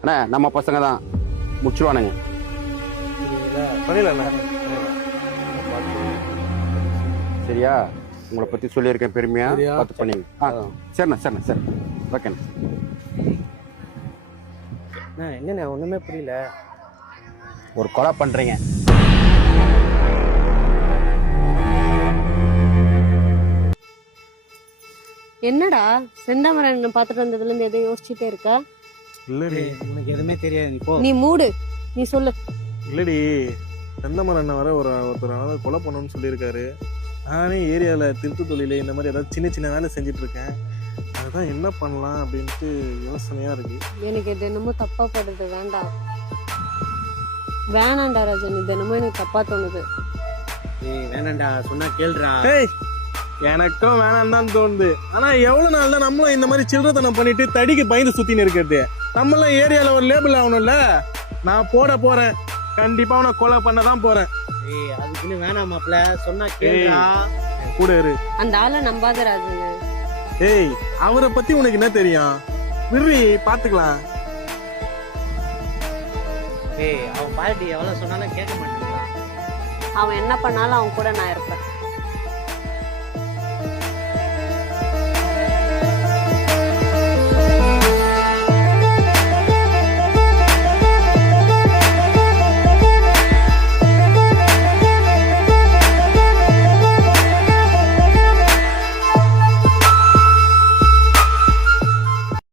அண்ணா நம்ம பசங்க தான் முடிச்சிருவானுங்க. சரியா? உங்களை பத்தி சொல்லியிருக்கேன் பெருமையா, பார்த்து பண்ணீங்க. சரிண்ணா சரிண்ணா சரி ஓகேண்ணா. என்னண்ணே ஒண்ணுமே புரியல. ஒரு கொலை பண்றீங்க. என்னடா செந்தாமரன் பார்த்துட்டு வந்ததுல இருந்து எதை யோசிச்சுட்டே இருக்க? இல்லடி உனக்கு எதுவுமே தெரியாது. நீ போ. நீ மூடு, நீ சொல்லு. இல்லடி செந்தமரன் அண்ணன் வர ஒருத்தர் கொலை பண்ணணும்னு சொல்லியிருக்காரு. நானே ஏரியாவில் திருட்டு தொழில் இந்த மாதிரி ஏதாவது சின்ன சின்ன வேலை செஞ்சுட்டு இருக்கேன். அதுதான் என்ன பண்ணலாம் அப்படின்ட்டு யோசனையா இருக்கு. எனக்கு தினமும் தப்பா படுறது வேண்டாம். வேணாண்டா ராஜன், தினமும் எனக்கு தப்பா தோணுது. வேணாண்டா, சொன்னா கேளுடா. ஏய் எனக்கும் வேணாம் தான் தோணுது. ஆனா எவ்வளவு நாள் தான் நம்மளும் இந்த மாதிரி சில்லறத்தனம் பண்ணிட்டு தடிக்கு பயந்து சுத்தின்னு இருக்கிறது? நம்மளாம் ஏரியால ஒரு லேபிள் ஆகணும்ல. நான் போறேன், கண்டிப்பா அவனை கொலை பண்ண தான் போறேன். அதுக்குன்னு வேணாம் மாப்ள, சொன்னா கேளுடா. கூட இரு. அந்த ஆளை நம்பாத ராஜன். ஏய் அவரை பத்தி உனக்கு என்ன தெரியும்? விரி பாத்துக்கலாம். அவன் பாட்டி எவ்வளவு சொன்னாலும் கேட்க மாட்டேங்கிறான். அவன் என்ன பண்ணாலும் அவன் கூட நான் இருப்பேன்.